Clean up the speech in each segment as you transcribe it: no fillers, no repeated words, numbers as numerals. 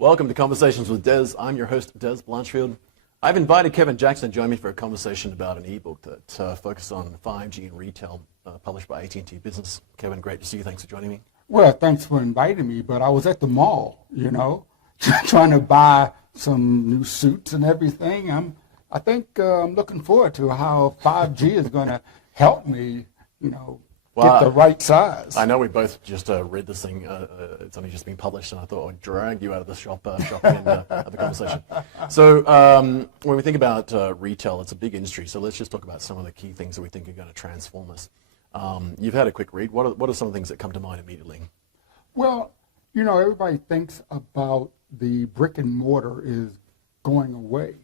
Welcome to Conversations with Des. I'm your host, Des Blanchfield. I've invited Kevin Jackson to join me for a conversation about an ebook that focuses on 5G and retail, published by AT&T Business. Kevin, great to see you. Thanks for joining me. Well, thanks for inviting me, but I was at the mall, trying to buy some new suits and everything. I think I'm looking forward to how 5G is going to help me, get the right size. I know we both just read this thing. It's only just been published, and I thought I'd drag you out of the shopping end of the conversation. So when we think about retail, it's a big industry. So let's just talk about some of the key things that we think are going to transform us. You've had a quick read. What are some of the things that come to mind immediately? Well, everybody thinks about the brick and mortar is going away.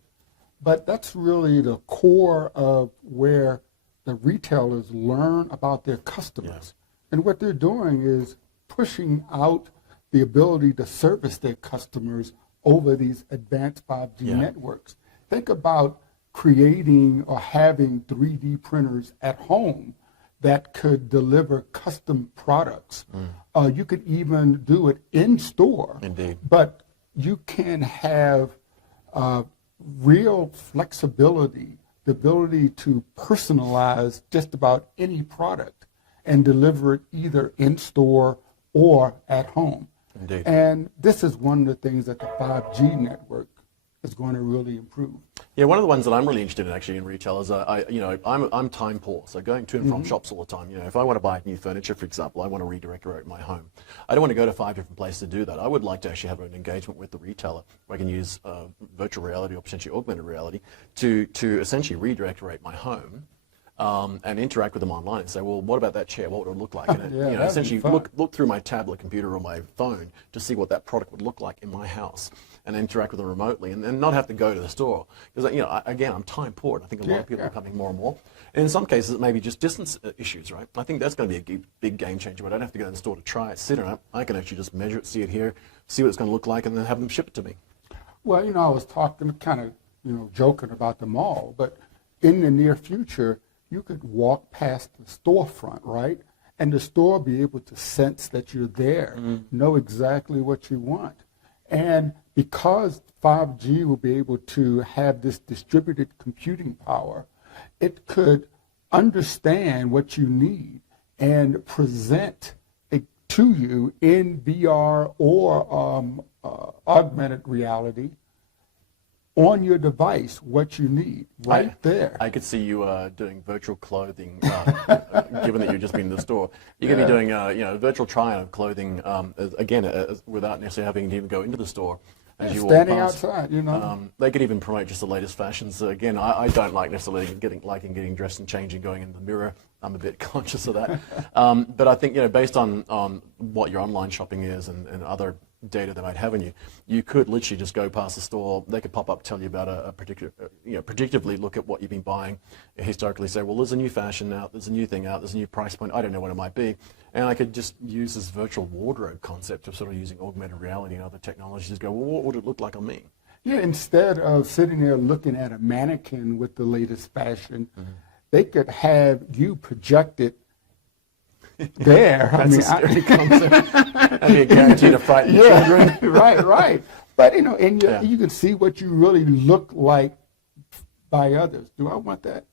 But that's really the core of where the retailers learn about their customers. Yeah. And what they're doing is pushing out the ability to service their customers over these advanced 5G networks. Think about creating or having 3D printers at home that could deliver custom products. You could even do it in store. Indeed. But you can have real flexibility, the ability to personalize just about any product and deliver it either in store or at home. Indeed. And this is one of the things that the 5G network is going to really improve. Yeah, one of the ones that I'm really interested in actually in retail is I'm time poor, so going to and from shops all the time. If I want to buy new furniture, for example, I want to redecorate my home. I don't want to go to 5 different places to do that. I would like to actually have an engagement with the retailer where I can use virtual reality or potentially augmented reality to essentially redecorate my home. And interact with them online and say, well, what about that chair? What would it look like? And essentially look through my tablet computer or my phone to see what that product would look like in my house and interact with them remotely and not have to go to the store. Because, again, I'm time poor, and I think a lot of people are coming more and more. And in some cases, it may be just distance issues, right? I think that's going to be a big game changer. I don't have to go to the store to try it, sit on it. I can actually just measure it, see it here, see what it's going to look like, and then have them ship it to me. Well, I was talking kind of, joking about the mall, but in the near future, you could walk past the storefront, right? And the store be able to sense that you're there, know exactly what you want. And because 5G will be able to have this distributed computing power, it could understand what you need and present it to you in VR or augmented reality on your device what you need right there. I could see you doing virtual clothing, given that you've just been in the store. You could be doing virtual try-on of clothing, without necessarily having to even go into the store. As you standing walk past. outside, They could even promote just the latest fashions. Again, I don't like necessarily getting dressed and changing, going in the mirror. I'm a bit conscious of that. But I think, based on what your online shopping is and other data they might have on you, you could literally just go past the store. They could pop up, tell you about a particular, predictively look at what you've been buying, historically say, well, there's a new fashion out, there's a new thing out, there's a new price point, I don't know what it might be. And I could just use this virtual wardrobe concept of sort of using augmented reality and other technologies to go, well, what would it look like on me? Yeah, instead of sitting there looking at a mannequin with the latest fashion, they could have you projected there. That's a scary concept. That'd be a guarantee to frighten children. right. But you can see what you really look like by others. Do I want that?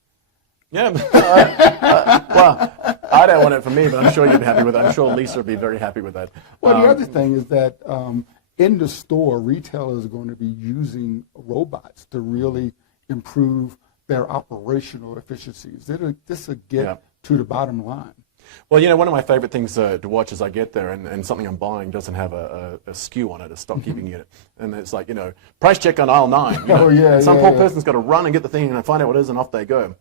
Yeah. Well, I don't want it for me, but I'm sure you'd be happy with it. I'm sure Lisa would be very happy with that. Well, the other thing is that in the store, retailers are going to be using robots to really improve their operational efficiencies. This will get to the bottom line. Well, one of my favorite things to watch as I get there and something I'm buying doesn't have a SKU on it, a stock keeping unit. And it's like, price check on aisle 9. Some poor person's got to run and get the thing and find out what it is, and off they go.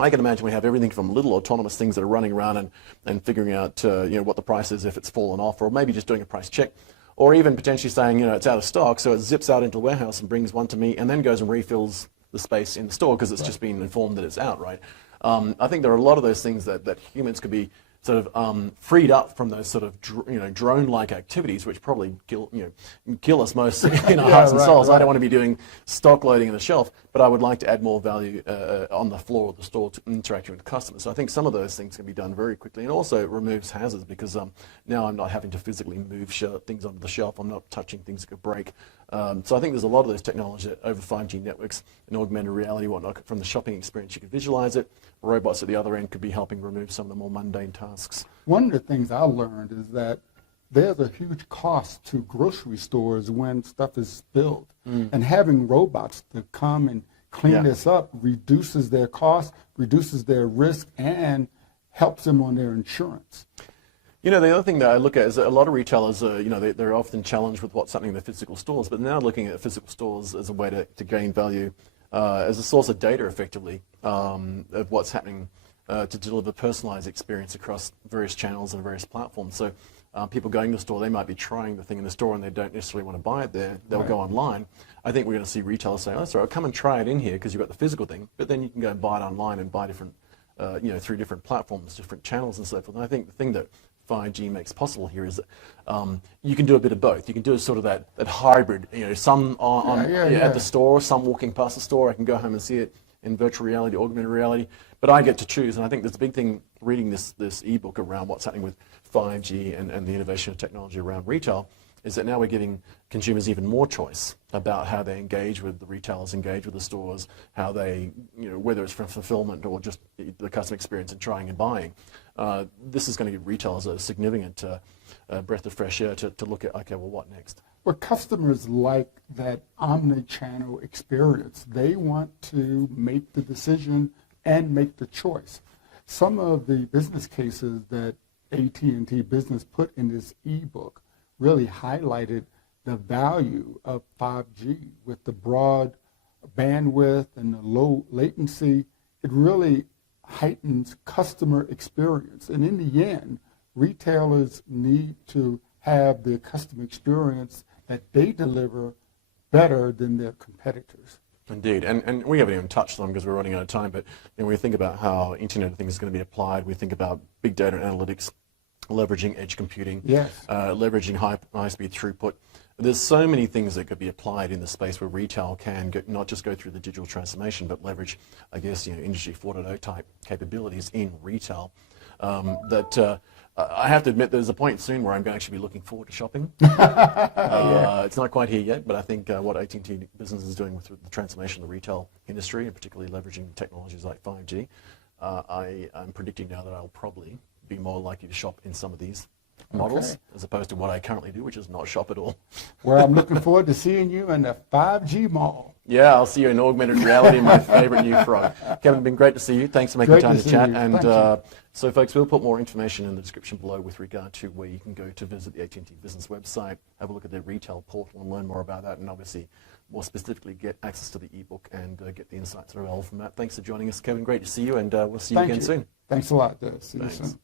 I can imagine we have everything from little autonomous things that are running around and figuring out what the price is if it's fallen off, or maybe just doing a price check. Or even potentially saying, it's out of stock, so it zips out into the warehouse and brings one to me and then goes and refills the space in the store because it's just been informed that it's out, right? I think there are a lot of those things that humans could be sort of freed up from those sort of drone-like activities, which probably kill us most in our hearts and souls. I don't want to be doing stock loading on the shelf, but I would like to add more value on the floor of the store to interacting with customers. So I think some of those things can be done very quickly, and also it removes hazards because now I'm not having to physically move things onto the shelf. I'm not touching things that could break. So I think there's a lot of those technologies that over 5G networks and augmented reality, whatnot, from the shopping experience, you could visualize it. Robots at the other end could be helping remove some of the more mundane tasks. One of the things I learned is that there's a huge cost to grocery stores when stuff is spilled. And having robots to come and clean this up reduces their cost, reduces their risk, and helps them on their insurance. The other thing that I look at is that a lot of retailers, they're often challenged with what's happening in their physical stores, but now looking at physical stores as a way to gain value, as a source of data, effectively, of what's happening to deliver personalized experience across various channels and various platforms. So people going to the store, they might be trying the thing in the store and they don't necessarily want to buy it there. They'll go online. I think we're going to see retailers say, oh, sorry, come and try it in here because you've got the physical thing, but then you can go and buy it online and buy different, through different platforms, different channels and so forth. And I think the thing that 5G makes possible here is that you can do a bit of both. You can do sort of that hybrid, some at the store, some walking past the store. I can go home and see it in virtual reality, augmented reality, but I get to choose. And I think there's a big thing reading this ebook around what's happening with 5G and the innovation of technology around retail is that now we're giving consumers even more choice about how they engage with the retailers, engage with the stores, how they, whether it's from fulfillment or just the customer experience and trying and buying. This is going to give retailers a significant breath of fresh air to look at, okay, well, what next? Well, customers like that omni-channel experience. They want to make the decision and make the choice. Some of the business cases that AT&T Business put in this ebook really highlighted the value of 5G with the broad bandwidth and the low latency. It really heightens customer experience. And in the end, retailers need to have the customer experience that they deliver better than their competitors. Indeed, and we haven't even touched on because we're running out of time, but when we think about how Internet of Things is going to be applied, we think about big data and analytics, leveraging edge computing, leveraging high-speed throughput. There's so many things that could be applied in the space where retail can not just go through the digital transformation, but leverage, I guess, Industry 4.0 type capabilities in retail. I have to admit, there's a point soon where I'm going to actually be looking forward to shopping. It's not quite here yet, but I think what AT&T Business is doing with the transformation of the retail industry, and particularly leveraging technologies like 5G, I'm predicting now that I'll probably be more likely to shop in some of these models as opposed to what I currently do, which is not shop at all. Well, I'm looking forward to seeing you in the 5G mall. Yeah, I'll see you in augmented reality, my favorite new frog. Kevin, it's been great to see you. Thanks for making time to chat. And so, folks, we'll put more information in the description below with regard to where you can go to visit the AT&T Business website, have a look at their retail portal and learn more about that, and obviously more specifically get access to the ebook and get the insights that are available from that. Thanks for joining us, Kevin. Great to see you, and we'll see you again soon. Thanks a lot. See you soon.